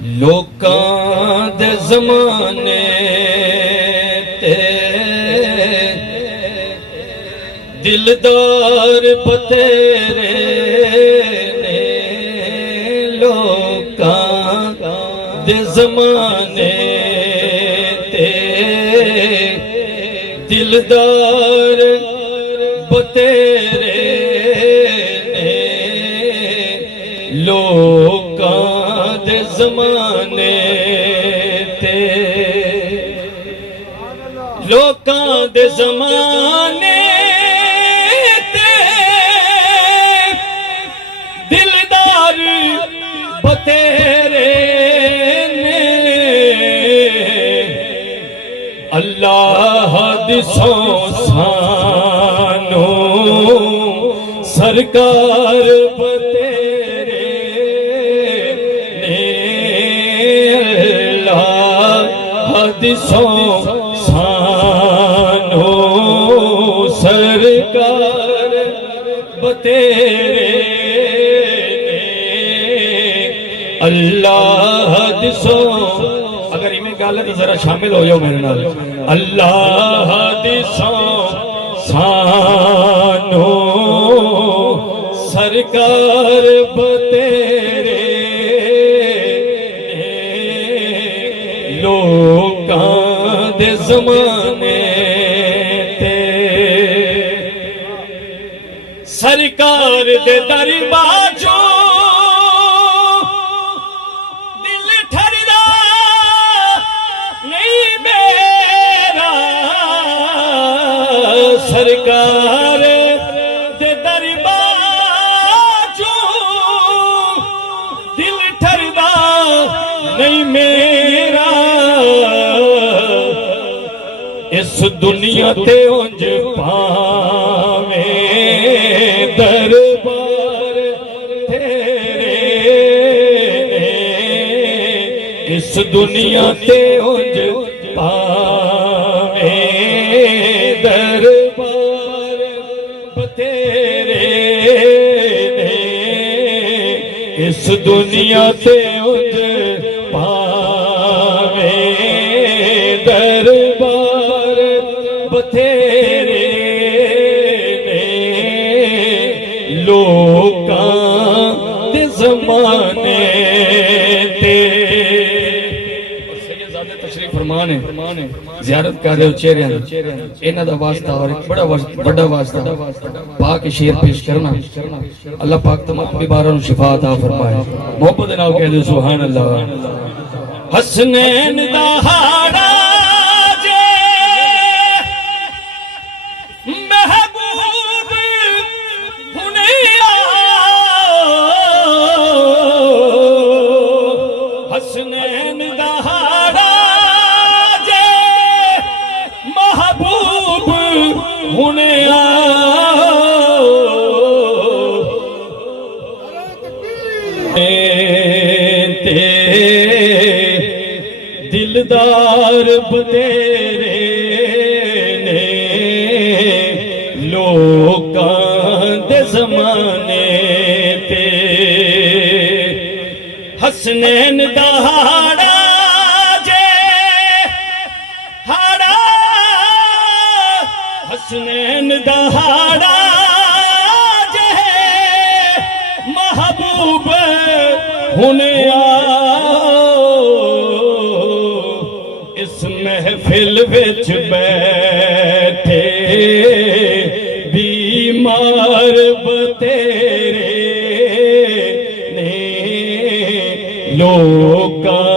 लोकां दे ज़माने ते दिलदार बतेरे ने, लोकां दे ज़माने ते दिलदार बतेरे ने, लोकां दे ज़माने ते, लोकां दे ज़माने ते दिलदार बतेरे ने, अल्लाह दिसो सानू सरकार बतेरे ने, अल्लाह दिसो सानू सरकार बतेरे ने, अल्लाह दिसो। अगर इमें गल तो जरा शामिल हो जाओ मेरे नाल। अल्लाह दिसो सानू सरकार बतेरे ने, लोकां दे ज़माने ते सरकार दे दरबार चों दिल ठरदा नहीं मेरा, सरकार दे दरबार चों दिल ठरदा नहीं मेरा, इस दुनिया ते उंज पावे दरबार तेरे ने, इस दुनिया ते उंज पावे दरबार तेरे ने, इस दुनिया ते उंज पावे दरबार बतेरे ने, लोकां दे ज़माने ते। सैयदजादे तशरीफ फरमान है, ज़ियारत कर रहे हो चेहरे इन्हां दा वास्ता और एक बड़ा बड़ा वास्ता पाक शेर पेश करना। अल्लाह पाक तमाम बीमारां नूं शिफा अता फरमाए। मोहब्बत नाल कह दो सुभान अल्लाह। हसनैन दा हाड़ा हसनैन दहाड़ा जे महबूब हुने ते दिलदार बतेरे ने, लोकां दे ज़माने ते हसनैन दहाड़ा जे हाड़ा, हसनैन दहाड़ा जे महबूब हुने इस महफिल विच बैठे बीमार बतेरे ने, लोकां